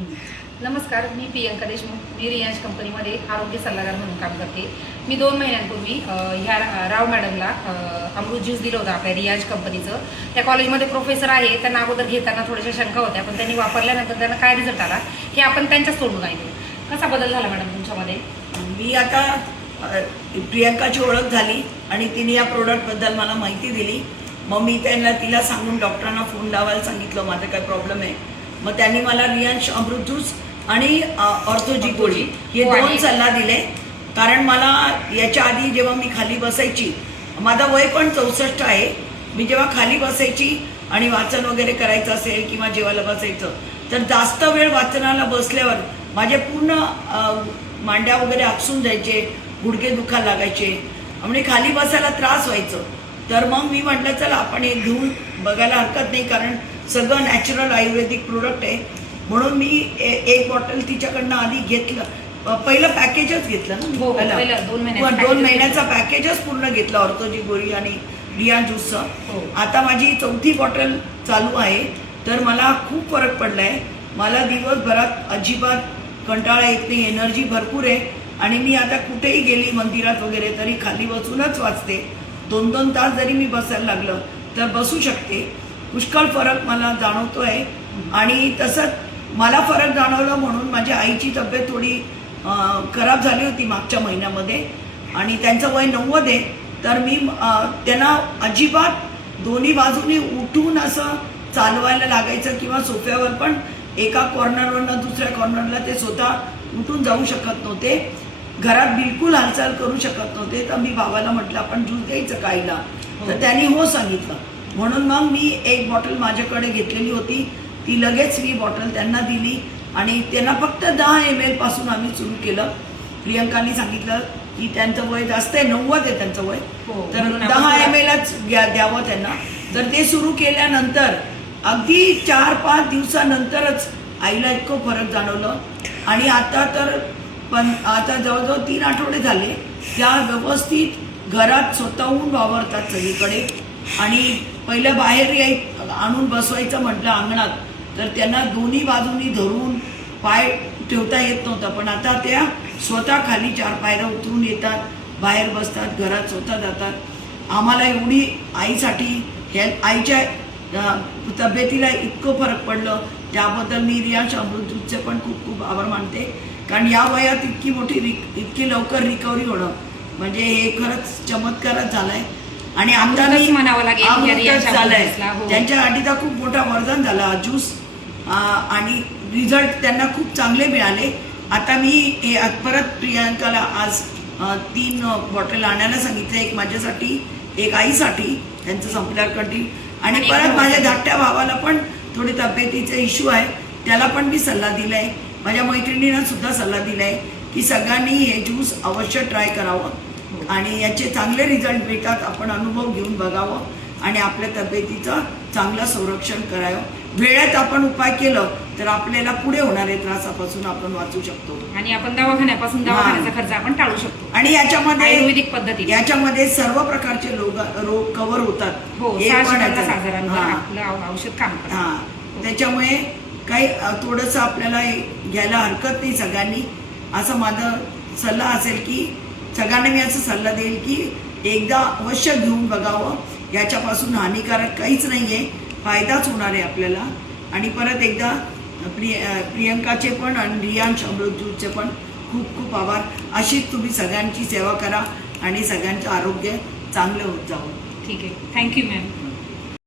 नमस्कार, मी प्रियंका देशमुख. मी रियांश कंपनीमध्ये आरोग्य सल्लागार म्हणून काम करते. मी 2 महिन्यांपूर्वी ह्या राव मॅडमला अमृत ज्यूस दिलं होतं आपल्या रियांश कंपनीचं. त्या कॉलेजमध्ये प्रोफेसर आहे. त्यांना अगोदर घेताना थोड्याशा शंका होत्या, पण त्यांनी वापरल्यानंतर त्यांना काय रिझल्ट आला हे आपण त्यांच्याच तोंडून ऐकू. कसा बदल झाला मॅडम तुमच्यामध्ये? मी आता प्रियंकाची ओळख झाली आणि तिने या प्रोडक्टबद्दल मला माहिती दिली. मग मी तिला सांगून डॉक्टरांना फोन लावायला सांगितलं माझा काय प्रॉब्लेम आहे. मग त्यांनी मला रियांश अमृत ज्यूस आणि ऑर्थोजी गोळी हे 2 सल्ला दिले. कारण मला याच्या आधी जेव्हा मी खाली बसायची, माझं वय पण 64 आहे. मी जेव्हा खाली बसायची आणि वाचन वगैरे करायचं असेल किंवा जेवायला बसायचं तर जास्त वेळ वाचनाला बसल्यावर माझे पूर्ण मांड्या वगैरे आपसून जायचे, गुडघे दुखायला लागायचे, म्हणजे खाली बसायला त्रास व्हायचं. तर मग मी म्हटलं चला आपण हे घेऊन बघायला हरकत नाही, कारण सगळं नॅचरल आयुर्वेदिक प्रोडक्ट आहे. म्हणून मी एक बॉटल तिच्याकडनं आधी घेतलं. पहिलं पॅकेजच घेतलं ना, 2 महिन्याचा पॅकेजच पूर्ण घेतलं ऑर्थोजी गोळी आणि रियांश ज्यूसचं. आता माझी 4थी बॉटल चालू आहे. तर मला खूप फरक पडला आहे. मला दिवसभरात अजिबात कंटाळा येत नाही, एनर्जी भरपूर आहे. आणि मी आता कुठेही गेली मंदिरात वगैरे तरी खाली बसूनच वाचते. 2-2 तास जरी मी बसायला लागलं तर बसू शकते. पुष्कळ फरक मला जाणवतो आहे. आणि तसंच मला फरक जाणवलं म्हणून माझ्या आईची तब्येत थोडी खराब झाली होती मागच्या महिन्यामध्ये आणि त्यांचं वय 90 आहे. तर मी त्यांना अजिबात दोन्ही बाजूनी उठून असं चालवायला लागायचं किंवा सोफ्यावर पण एका कॉर्नरवरनं दुसऱ्या कॉर्नरला ते स्वतः उठून जाऊ शकत नव्हते. घरात बिलकुल हालचाल करू शकत नव्हते. तर मी भावाला म्हटलं आपण ज्यूस द्यायचं काहीला, तर त्यांनी हो सांगितलं. म्हणून मग मी एक बॉटल माझ्याकडे घेतलेली होती, ती लगेच मी बॉटल त्यांना दिली आणि त्यांना फक्त 10 ml पासून आम्ही सुरू केलं. प्रियंकाने सांगितलं की त्यांचं वय जास्त आहे, 90 आहे त्यांचं वय, तर 10 mlच द्यावं त्यांना. तर ते सुरू केल्यानंतर अगदी 4-5 दिवसानंतरच आईला इतकं फरक जाणवलं. आणि आता तर आता जवळजवळ 3 आठवडे झाले त्या व्यवस्थित घरात स्वतःहून वावरतात सगळीकडे. आणि पहिलं बाहेर आणून बसवायचं म्हटलं अंगणात तर त्यांना दोन्ही बाजूनी धरून पाय ठेवता येत नव्हतं, पण आता त्या स्वतः खाली 4 पायऱ्या उतरून येतात, बाहेर बसतात, घरात स्वतः जातात. आम्हाला एवढी आईसाठी आईच्या तब्येतीला इतकं फरक पडलं त्याबद्दल मी रियांश अमृत ज्यूसचे पण खूप खूप आभार मानते. कारण या वयात इतकी लवकर रिकव्हरी होणं म्हणजे हे खरंच चमत्कारच झालाय. आणि आता मी झालंय त्यांच्यासाठी तर खूप मोठा वरदान झाला ज्यूस. आणि रिझल्ट त्यांना खूप चांगले मिळाले. आता मी परत प्रियंकाला आज 3 बॉटल आणायला सांगितलं, एक माझ्यासाठी, एक आईसाठी त्यांचं संपल्यावर कंटिन्यू, आणि परत माझ्या धाकट्या भावाला पण थोडी तब्येतीचा इश्यू आहे, त्याला पण मी सल्ला दिलाय. माझ्या मैत्रिणींना सुद्धा सल्ला दिलाय की सगळ्यांनी हे ज्यूस अवश्य ट्राय करावं आणि याचे चांगले रिझल्ट मिळतात. आपण अनुभव घेऊन बघावं आणि आपल्या तब्येतीचं चांगलं संरक्षण करावं. वेळेत आपण उपाय केलं तर आपल्याला पुढे होणाऱ्या त्रासापासून आपण वाचू शकतो आणि आपण दवाखान्याचा खर्च आपण टाळू शकतो. आणि याच्यामध्ये आयुर्वेदिक पद्धती याच्यामध्ये सर्व प्रकारचे रोग कव्हर होतात. आपलं औषध काम करतं. त्याच्यामुळे काही थोडंसं आपल्याला घ्यायला हरकत नाही सगळ्यांनी. असं माझा सल्ला असेल की सगळ्यांना मी असं सल्ला देईल की एकदा अवश्य घेऊन बघावं. याच्यापासून हानिकारक काहीच नाही आहे, फायदाच होणार आहे आपल्याला. आणि परत एकदा प्रियंकाचे पण आणि रियांश अमृत ज्यूसचे पण खूप खूप आभार. अशीच तुम्ही सगळ्यांची सेवा करा आणि सगळ्यांचं आरोग्य चांगलं होत जावं. ठीक आहे, थँक्यू मॅम.